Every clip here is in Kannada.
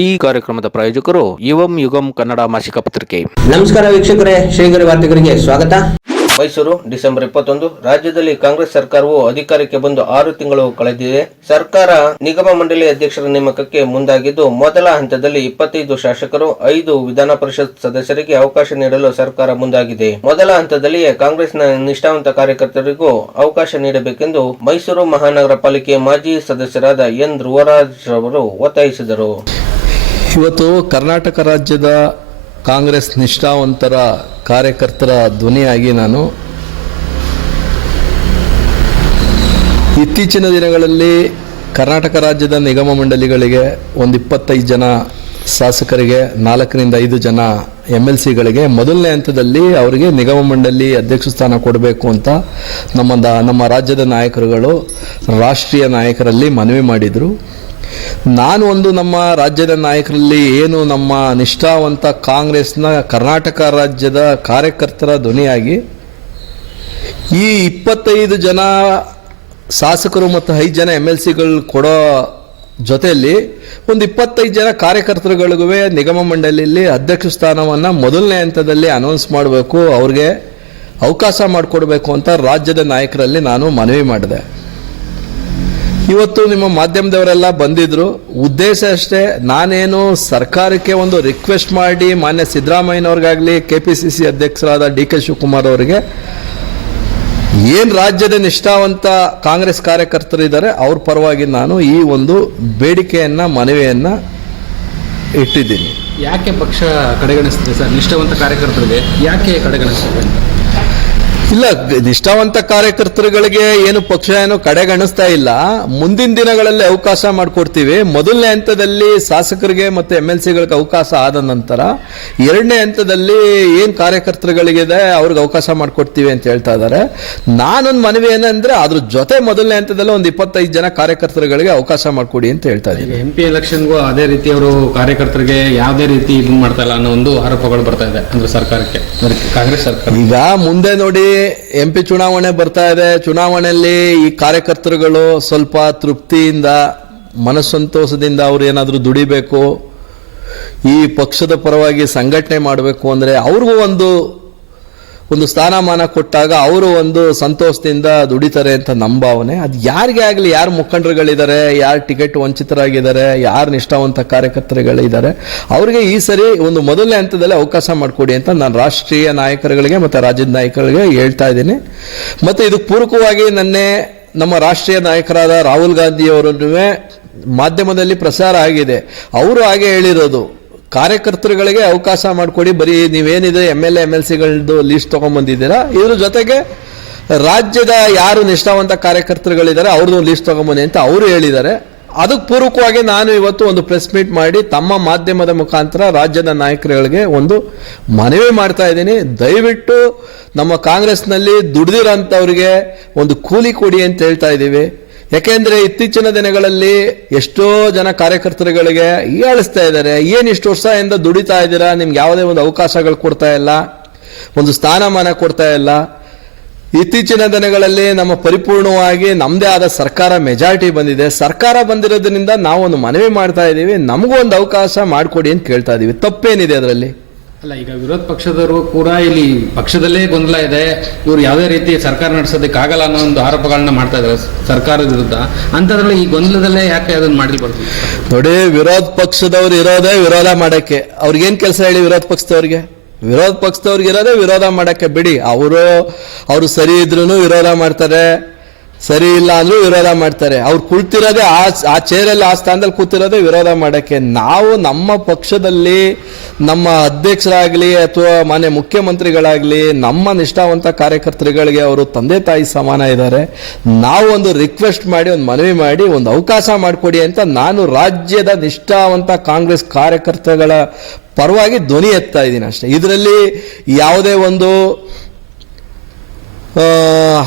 ಈ ಕಾರ್ಯಕ್ರಮದ ಪ್ರಾಯೋಜಕರು ಯುವಂ ಯುಗಂ ಕನ್ನಡ ಮಾಸಿಕ ಪತ್ರಿಕೆ. ನಮಸ್ಕಾರ ವೀಕ್ಷಕರೇ ಶ್ರೀಗರಿ ವಾರ್ತೆಗರಿಗೆ ಸ್ವಾಗತ. ಮೈಸೂರು ಡಿಸೆಂಬರ್ ಇಪ್ಪತ್ತೊಂದು ರಾಜ್ಯದಲ್ಲಿ ಕಾಂಗ್ರೆಸ್ ಸರ್ಕಾರವು ಅಧಿಕಾರಕ್ಕೆ ಬಂದು ಆರು ತಿಂಗಳು ಕಳೆದಿದೆ. ಸರ್ಕಾರ ನಿಗಮ ಮಂಡಳಿ ಅಧ್ಯಕ್ಷರ ನೇಮಕಕ್ಕೆ ಮುಂದಾಗಿದ್ದು ಮೊದಲ ಹಂತದಲ್ಲಿ ಇಪ್ಪತ್ತೈದು ಶಾಸಕರು ಐದು ವಿಧಾನ ಪರಿಷತ್ ಸದಸ್ಯರಿಗೆ ಅವಕಾಶ ನೀಡಲು ಸರ್ಕಾರ ಮುಂದಾಗಿದೆ. ಮೊದಲ ಹಂತದಲ್ಲಿಯೇ ಕಾಂಗ್ರೆಸ್ನ ನಿಷ್ಠಾವಂತ ಕಾರ್ಯಕರ್ತರಿಗೂ ಅವಕಾಶ ನೀಡಬೇಕೆಂದು ಮೈಸೂರು ಮಹಾನಗರ ಪಾಲಿಕೆ ಮಾಜಿ ಸದಸ್ಯರಾದ ಎನ್ ಧ್ರುವರಾಜ್ ರವರು ಒತ್ತಾಯಿಸಿದರು. ಇವತ್ತು ಕರ್ನಾಟಕ ರಾಜ್ಯದ ಕಾಂಗ್ರೆಸ್ ನಿಷ್ಠಾವಂತರ ಕಾರ್ಯಕರ್ತರ ಧ್ವನಿಯಾಗಿ ನಾನು ಇತ್ತೀಚಿನ ದಿನಗಳಲ್ಲಿ ಕರ್ನಾಟಕ ರಾಜ್ಯದ ನಿಗಮ ಮಂಡಳಿಗಳಿಗೆ ಒಂದು ಇಪ್ಪತ್ತೈದು ಜನ ಶಾಸಕರಿಗೆ, ನಾಲ್ಕರಿಂದ ಐದು ಜನ ಎಂ ಎಲ್ ಸಿಗಳಿಗೆ ಮೊದಲನೇ ಹಂತದಲ್ಲಿ ಅವರಿಗೆ ನಿಗಮ ಮಂಡಳಿ ಅಧ್ಯಕ್ಷ ಸ್ಥಾನ ಕೊಡಬೇಕು ಅಂತ ನಮ್ಮ ನಮ್ಮ ರಾಜ್ಯದ ನಾಯಕರುಗಳು, ರಾಷ್ಟ್ರೀಯ ನಾಯಕರಲ್ಲಿ ಮನವಿ ಮಾಡಿದರು. ನಾನು ಒಂದು ನಮ್ಮ ರಾಜ್ಯದ ನಾಯಕರಲ್ಲಿ ಏನು ನಮ್ಮ ನಿಷ್ಠಾವಂತ ಕಾಂಗ್ರೆಸ್ನ ಕರ್ನಾಟಕ ರಾಜ್ಯದ ಕಾರ್ಯಕರ್ತರ ಧ್ವನಿಯಾಗಿ, ಈ ಇಪ್ಪತ್ತೈದು ಜನ ಶಾಸಕರು ಮತ್ತು ಐದು ಜನ ಎಂ ಎಲ್ ಸಿಗಳು ಕೊಡೋ ಜೊತೆಯಲ್ಲಿ ಒಂದು ಇಪ್ಪತ್ತೈದು ಜನ ಕಾರ್ಯಕರ್ತರುಗಳಿಗೂ ನಿಗಮ ಮಂಡಳಿಯಲ್ಲಿ ಅಧ್ಯಕ್ಷ ಸ್ಥಾನವನ್ನು ಮೊದಲನೇ ಹಂತದಲ್ಲಿ ಅನೌನ್ಸ್ ಮಾಡಬೇಕು, ಅವ್ರಿಗೆ ಅವಕಾಶ ಮಾಡಿಕೊಡ್ಬೇಕು ಅಂತ ರಾಜ್ಯದ ನಾಯಕರಲ್ಲಿ ನಾನು ಮನವಿ ಮಾಡಿದೆ. ಇವತ್ತು ನಿಮ್ಮ ಮಾಧ್ಯಮದವರೆಲ್ಲ ಬಂದಿದ್ರು. ಉದ್ದೇಶ ಅಷ್ಟೇ, ನಾನೇನು ಸರ್ಕಾರಕ್ಕೆ ಒಂದು ರಿಕ್ವೆಸ್ಟ್ ಮಾಡಿ ಮಾನ್ಯ ಸಿದ್ದರಾಮಯ್ಯನವ್ರಿಗಾಗಲಿ ಕೆ ಪಿ ಸಿ ಸಿ ಅಧ್ಯಕ್ಷರಾದ ಡಿ ಕೆ ಶಿವಕುಮಾರ್ ಅವರಿಗೆ, ಏನು ರಾಜ್ಯದ ನಿಷ್ಠಾವಂತ ಕಾಂಗ್ರೆಸ್ ಕಾರ್ಯಕರ್ತರಿದ್ದಾರೆ ಅವ್ರ ಪರವಾಗಿ ನಾನು ಈ ಒಂದು ಬೇಡಿಕೆಯನ್ನು, ಮನವಿಯನ್ನು ಇಟ್ಟಿದ್ದೀನಿ. ಯಾಕೆ ಪಕ್ಷ ಕಡೆಗಣಿಸ್ತದೆ ಸರ್? ನಿಷ್ಠಾವಂತ ಕಾರ್ಯಕರ್ತರಿಗೆ ಯಾಕೆ ಕಡೆಗಣಿಸ್ತದೆ ಇಲ್ಲ ನಿಷ್ಠಾವಂತ ಕಾರ್ಯಕರ್ತರುಗಳಿಗೆ ಏನು ಪಕ್ಷ ಏನು ಕಡೆಗಣಿಸ್ತಾ ಇಲ್ಲ. ಮುಂದಿನ ದಿನಗಳಲ್ಲಿ ಅವಕಾಶ ಮಾಡಿಕೊಡ್ತೀವಿ. ಮೊದಲನೇ ಹಂತದಲ್ಲಿ ಶಾಸಕರಿಗೆ ಮತ್ತು ಎಂ ಎಲ್ ಸಿಗಳಿಗೆ ಅವಕಾಶ ಆದ ನಂತರ ಎರಡನೇ ಹಂತದಲ್ಲಿ ಏನು ಕಾರ್ಯಕರ್ತರುಗಳಿಗಿದೆ ಅವ್ರಿಗೆ ಅವಕಾಶ ಮಾಡಿಕೊಡ್ತೀವಿ ಅಂತ ಹೇಳ್ತಾ ಇದ್ದಾರೆ. ನಾನೊಂದು ಮನವಿ ಏನಂದ್ರೆ ಅದ್ರ ಜೊತೆ ಮೊದಲನೇ ಹಂತದಲ್ಲಿ ಒಂದು ಇಪ್ಪತ್ತೈದು ಜನ ಕಾರ್ಯಕರ್ತರುಗಳಿಗೆ ಅವಕಾಶ ಮಾಡಿಕೊಡಿ ಅಂತ ಹೇಳ್ತಾ ಇದ್ದೀನಿ. ಎಂ ಪಿ ಎಲೆಕ್ಷನ್ಗೂ ಅದೇ ರೀತಿ ಅವರು ಕಾರ್ಯಕರ್ತರಿಗೆ ಯಾವುದೇ ರೀತಿ ಇದು ಮಾಡ್ತಾ ಇಲ್ಲ ಅನ್ನೋ ಒಂದು ಆರೋಪಗಳು ಬರ್ತಾ ಇದೆ ಅಂದ್ರೆ ಸರ್ಕಾರಕ್ಕೆ. ಕಾಂಗ್ರೆಸ್ ಸರ್ಕಾರ. ಈಗ ಮುಂದೆ ನೋಡಿ ಎಂ ಪಿ ಚುನಾವಣೆ ಬರ್ತಾ ಇದೆ. ಚುನಾವಣೆಯಲ್ಲಿ ಈ ಕಾರ್ಯಕರ್ತರುಗಳು ಸ್ವಲ್ಪ ತೃಪ್ತಿಯಿಂದ, ಮನಸ್ಸಂತೋಷದಿಂದ ಅವ್ರು ಏನಾದರೂ ದುಡಿಬೇಕು, ಈ ಪಕ್ಷದ ಪರವಾಗಿ ಸಂಘಟನೆ ಮಾಡಬೇಕು ಅಂದರೆ ಅವ್ರಿಗೂ ಒಂದು ಒಂದು ಸ್ಥಾನಮಾನ ಕೊಟ್ಟಾಗ ಅವರು ಒಂದು ಸಂತೋಷದಿಂದ ದುಡಿತಾರೆ ಅಂತ ನಂಬಾವನೆ. ಅದು ಯಾರಿಗೆ ಆಗಲಿ, ಯಾರು ಮುಖಂಡರುಗಳಿದ್ದಾರೆ, ಯಾರು ಟಿಕೆಟ್ ವಂಚಿತರಾಗಿದ್ದಾರೆ, ಯಾರು ನಿಷ್ಠಾವಂತ ಕಾರ್ಯಕರ್ತರುಗಳಿದ್ದಾರೆ, ಅವರಿಗೆ ಈ ಸರಿ ಒಂದು ಮೊದಲನೇ ಹಂತದಲ್ಲಿ ಅವಕಾಶ ಮಾಡಿಕೊಡಿ ಅಂತ ನಾನು ರಾಷ್ಟ್ರೀಯ ನಾಯಕರುಗಳಿಗೆ ಮತ್ತು ರಾಜ್ಯದ ನಾಯಕರಿಗೆ ಹೇಳ್ತಾ ಇದ್ದೀನಿ. ಮತ್ತು ಇದಕ್ಕೆ ಪೂರಕವಾಗಿ ನನ್ನೆ ನಮ್ಮ ರಾಷ್ಟ್ರೀಯ ನಾಯಕರಾದ ರಾಹುಲ್ ಗಾಂಧಿಯವರನ್ನು ಮಾಧ್ಯಮದಲ್ಲಿ ಪ್ರಸಾರ ಆಗಿದೆ. ಅವರು ಹಾಗೆ ಹೇಳಿರೋದು. ಕಾರ್ಯಕರ್ತರುಗಳಿಗೆ ಅವಕಾಶ ಮಾಡಿಕೊಡಿ, ಬರೀ ನೀವೇನಿದೆ M L A M L ಸಿಗಳದ್ದು list ತೊಗೊಂಬಂದಿದ್ದೀರಾ? ಇದ್ರ ಜೊತೆಗೆ ರಾಜ್ಯದ ಯಾರು ನಿಷ್ಠಾವಂತ ಕಾರ್ಯಕರ್ತರುಗಳಿದ್ದಾರೆ ಅವ್ರದ್ದು ಲೀಸ್ಟ್ ತೊಗೊಂಬನ್ನಿ ಅಂತ ಅವರು ಹೇಳಿದ್ದಾರೆ. ಅದಕ್ಕೆ ಪೂರಕವಾಗಿ ನಾನು ಇವತ್ತು ಒಂದು ಪ್ರೆಸ್ ಮೀಟ್ ಮಾಡಿ, ತಮ್ಮ ಮಾಧ್ಯಮದ ಮುಖಾಂತರ ರಾಜ್ಯದ ನಾಯಕರುಗಳಿಗೆ ಒಂದು ಮನವಿ ಮಾಡ್ತಾ ಇದ್ದೀನಿ. ದಯವಿಟ್ಟು ನಮ್ಮ ಕಾಂಗ್ರೆಸ್ನಲ್ಲಿ ದುಡ್ದಿರೋಂಥವ್ರಿಗೆ ಒಂದು ಕೂಲಿ ಕೊಡಿ ಅಂತ ಹೇಳ್ತಾ ಇದ್ದೀವಿ. ಯಾಕೆಂದ್ರೆ ಇತ್ತೀಚಿನ ದಿನಗಳಲ್ಲಿ ಎಷ್ಟೋ ಜನ ಕಾರ್ಯಕರ್ತರುಗಳಿಗೆ ಹೀಯಾಳಿಸ್ತಾ ಇದ್ದಾರೆ. ಏನು ಇಷ್ಟು ವರ್ಷದಿಂದ ದುಡಿತಾ ಇದ್ದೀರಾ? ನಿಮ್ಗೆ ಯಾವುದೇ ಒಂದು ಅವಕಾಶಗಳು ಕೊಡ್ತಾ ಇಲ್ಲ. ಒಂದು ಸ್ಥಾನಮಾನ ಕೊಡ್ತಾ ಇಲ್ಲ. ಇತ್ತೀಚಿನ ದಿನಗಳಲ್ಲಿ ನಮ್ಮ ಪರಿಪೂರ್ಣವಾಗಿ ನಮ್ಮದೇ ಆದ ಸರ್ಕಾರ ಮೆಜಾರಿಟಿ ಬಂದಿದೆ. ಸರ್ಕಾರ ಬಂದಿರೋದ್ರಿಂದ ನಾವು ಒಂದು ಮನವಿ ಮಾಡ್ತಾ ಇದ್ದೀವಿ ನಮಗೂ ಒಂದು ಅವಕಾಶ ಮಾಡಿಕೊಡಿ ಅಂತ ಕೇಳ್ತಾ ಇದ್ದೀವಿ ತಪ್ಪೇನಿದೆ ಅದರಲ್ಲಿ? ಅಲ್ಲ, ಈಗ ವಿರೋಧ ಪಕ್ಷದವರು ಕೂಡ ಇಲ್ಲಿ ಪಕ್ಷದಲ್ಲೇ ಗೊಂದಲ ಇದೆ. ಇವರು ಯಾವುದೇ ರೀತಿ ಸರ್ಕಾರ ನಡೆಸೋದಕ್ಕೆ ಆಗಲ್ಲ ಅನ್ನೋ ಒಂದು ಆರೋಪಗಳನ್ನ ಮಾಡ್ತಾ ಇದ್ದಾರೆ ಸರ್ಕಾರದ ವಿರುದ್ಧ. ಅಂಥದ್ರಲ್ಲಿ ಈ ಗೊಂದಲದಲ್ಲೇ ಯಾಕೆ ಅದನ್ನ ಮಾಡಲಿ ಬರ್ತೀವಿ ನೋಡಿ, ವಿರೋಧ ಪಕ್ಷದವ್ರು ಇರೋದೇ ವಿರೋಧ ಮಾಡಕ್ಕೆ. ಅವ್ರಿಗೇನ್ ಕೆಲಸ ಹೇಳಿ ವಿರೋಧ ಪಕ್ಷದವ್ರಿಗೆ? ವಿರೋಧ ಪಕ್ಷದವ್ರಿಗೆ ಇರೋದೇ ವಿರೋಧ ಮಾಡಕ್ಕೆ. ಬಿಡಿ, ಅವರು ಅವರು ಸರಿ ಇದ್ರೂ ವಿರೋಧ ಮಾಡ್ತಾರೆ. ಸರಿ ಇಲ್ಲ ಅಂದ್ರೂ ವಿರೋಧ ಮಾಡ್ತಾರೆ. ಅವ್ರು ಕುಳ್ತಿರೋದೇ ಆ ಆ ಚೇರಲ್ಲಿ ಆ ಸ್ಥಾನದಲ್ಲಿ ಕೂತಿರೋದೇ ವಿರೋಧ ಮಾಡೋಕ್ಕೆ ನಾವು ನಮ್ಮ ಪಕ್ಷದಲ್ಲಿ ನಮ್ಮ ಅಧ್ಯಕ್ಷರಾಗಲಿ ಅಥವಾ ಮಾನ್ಯ ಮುಖ್ಯಮಂತ್ರಿಗಳಾಗಲಿ, ನಮ್ಮ ನಿಷ್ಠಾವಂತ ಕಾರ್ಯಕರ್ತರುಗಳಿಗೆ ಅವರು ತಂದೆ ತಾಯಿ ಸಮಾನ ಇದ್ದಾರೆ. ನಾವು ಒಂದು ರಿಕ್ವೆಸ್ಟ್ ಮಾಡಿ, ಒಂದು ಮನವಿ ಮಾಡಿ, ಒಂದು ಅವಕಾಶ ಮಾಡಿಕೊಡಿ ಅಂತ ನಾನು ರಾಜ್ಯದ ನಿಷ್ಠಾವಂತ ಕಾಂಗ್ರೆಸ್ ಕಾರ್ಯಕರ್ತಗಳ ಪರವಾಗಿ ಧ್ವನಿ ಎತ್ತಾ ಇದ್ದೀನಿ ಅಷ್ಟೇ. ಇದರಲ್ಲಿ ಯಾವುದೇ ಒಂದು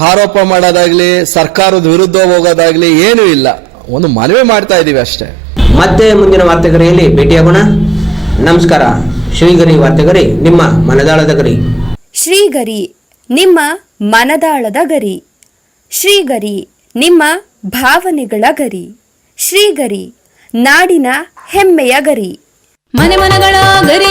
ಆರೋಪ ಮಾಡೋದಾಗ್ಲಿ ಸರ್ಕಾರದ ವಿರುದ್ಧ ಹೋಗೋದಾಗ್ಲಿ ಏನೂ ಇಲ್ಲ. ಒಂದು ಮನವಿ ಮಾಡ್ತಾ ಇದೀವಿ ಅಷ್ಟೇ. ಮತ್ತೆ ಮುಂದಿನ ವಾರ್ತೆಗರಿಯಲ್ಲಿ ಭೇಟಿಯಾಗೋಣ ನಮಸ್ಕಾರ. ಶ್ರೀಗರಿ ವಾರ್ತೆಗರಿ ನಿಮ್ಮ ಮನದಾಳದ ಗರಿ. ಶ್ರೀಗರಿ ನಿಮ್ಮ ಮನದಾಳದ ಗರಿ. ಶ್ರೀಗರಿ ನಿಮ್ಮ ಭಾವನೆಗಳ ಗರಿ. ಶ್ರೀಗರಿ ನಾಡಿನ ಹೆಮ್ಮೆಯ ಗರಿ. ಮನೆ ಮನಗಳ ಗರಿದು